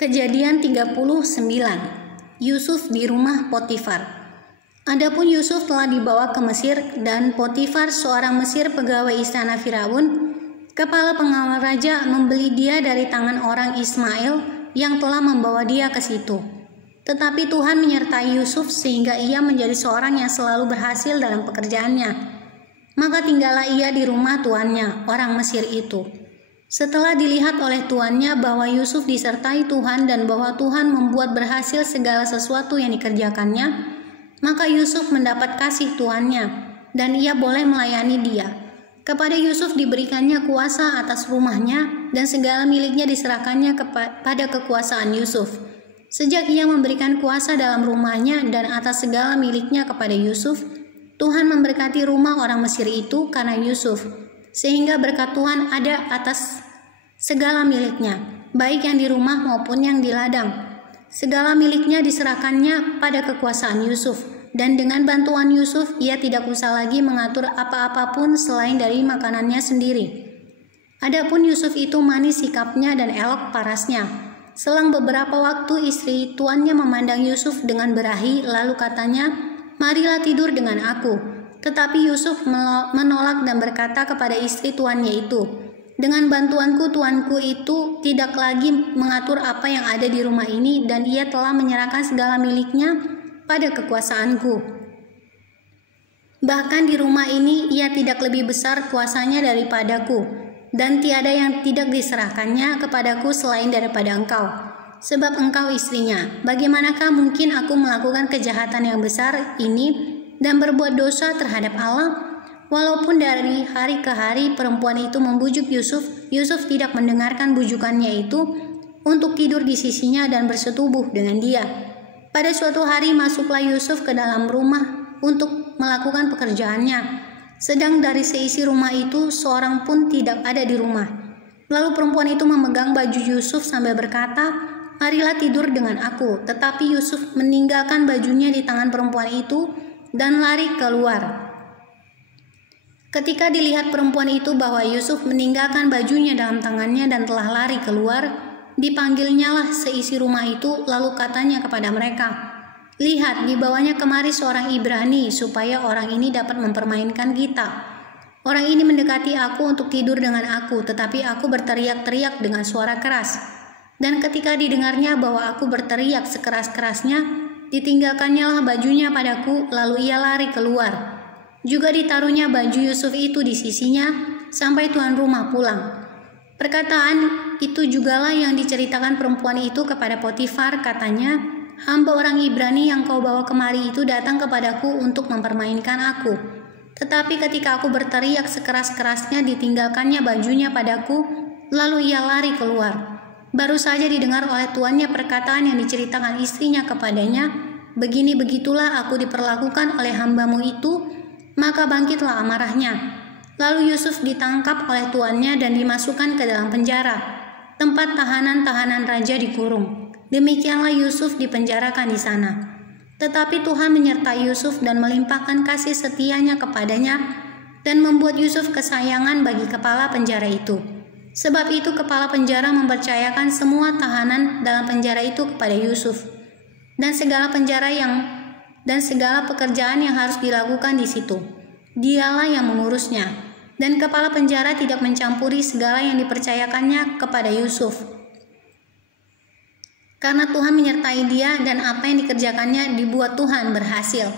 Kejadian 39. Yusuf di rumah Potifar. Adapun Yusuf telah dibawa ke Mesir, dan Potifar, seorang Mesir pegawai istana Firaun, kepala pengawal raja, membeli dia dari tangan orang Ismail yang telah membawa dia ke situ. Tetapi Tuhan menyertai Yusuf sehingga ia menjadi seorang yang selalu berhasil dalam pekerjaannya. Maka tinggallah ia di rumah tuannya, orang Mesir itu. Setelah dilihat oleh tuannya bahwa Yusuf disertai Tuhan dan bahwa Tuhan membuat berhasil segala sesuatu yang dikerjakannya, maka Yusuf mendapat kasih tuannya, dan ia boleh melayani dia. Kepada Yusuf diberikannya kuasa atas rumahnya, dan segala miliknya diserahkannya pada kekuasaan Yusuf. Sejak ia memberikan kuasa dalam rumahnya dan atas segala miliknya kepada Yusuf, Tuhan memberkati rumah orang Mesir itu karena Yusuf, sehingga berkat Tuhan ada atas segala miliknya, baik yang di rumah maupun yang di ladang. Segala miliknya diserahkannya pada kekuasaan Yusuf, dan dengan bantuan Yusuf ia tidak usah lagi mengatur apa-apapun selain dari makanannya sendiri. Adapun Yusuf itu manis sikapnya dan elok parasnya. Selang beberapa waktu istri tuannya memandang Yusuf dengan berahi, lalu katanya, "Marilah tidur dengan aku." Tetapi Yusuf menolak dan berkata kepada istri tuannya itu, "Dengan bantuanku tuanku itu tidak lagi mengatur apa yang ada di rumah ini, dan ia telah menyerahkan segala miliknya pada kekuasaanku. Bahkan di rumah ini ia tidak lebih besar kuasanya daripadaku, dan tiada yang tidak diserahkannya kepadaku selain daripada engkau. Sebab engkau istrinya, bagaimanakah mungkin aku melakukan kejahatan yang besar ini dan berbuat dosa terhadap Allah?" Walaupun dari hari ke hari perempuan itu membujuk Yusuf, Yusuf tidak mendengarkan bujukannya itu untuk tidur di sisinya dan bersetubuh dengan dia. Pada suatu hari masuklah Yusuf ke dalam rumah untuk melakukan pekerjaannya, sedang dari seisi rumah itu seorang pun tidak ada di rumah. Lalu perempuan itu memegang baju Yusuf sambil berkata, "Marilah tidur dengan aku." Tetapi Yusuf meninggalkan bajunya di tangan perempuan itu dan lari keluar. Ketika dilihat perempuan itu bahwa Yusuf meninggalkan bajunya dalam tangannya dan telah lari keluar, dipanggilnyalah seisi rumah itu, lalu katanya kepada mereka, "Lihat, dibawanya kemari seorang Ibrani, supaya orang ini dapat mempermainkan kita. Orang ini mendekati aku untuk tidur dengan aku, tetapi aku berteriak-teriak dengan suara keras. Dan ketika didengarnya bahwa aku berteriak sekeras-kerasnya, ditinggalkannyalah bajunya padaku, lalu ia lari keluar. Juga ditaruhnya baju Yusuf itu di sisinya sampai tuan rumah pulang." Perkataan itu jugalah yang diceritakan perempuan itu kepada Potifar, katanya, "Hamba orang Ibrani yang kau bawa kemari itu datang kepadaku untuk mempermainkan aku. Tetapi ketika aku berteriak sekeras-kerasnya, ditinggalkannya bajunya padaku, lalu ia lari keluar." Baru saja didengar oleh tuannya perkataan yang diceritakan istrinya kepadanya, "Begini begitulah aku diperlakukan oleh hambamu itu," maka bangkitlah amarahnya. Lalu Yusuf ditangkap oleh tuannya dan dimasukkan ke dalam penjara, tempat tahanan-tahanan raja dikurung. Demikianlah Yusuf dipenjarakan di sana. Tetapi Tuhan menyertai Yusuf dan melimpahkan kasih setianya kepadanya dan membuat Yusuf kesayangan bagi kepala penjara itu. Sebab itu kepala penjara mempercayakan semua tahanan dalam penjara itu kepada Yusuf, dan segala pekerjaan yang harus dilakukan di situ. Dialah yang mengurusnya, dan kepala penjara tidak mencampuri segala yang dipercayakannya kepada Yusuf. Karena Tuhan menyertai dia dan apa yang dikerjakannya dibuat Tuhan berhasil.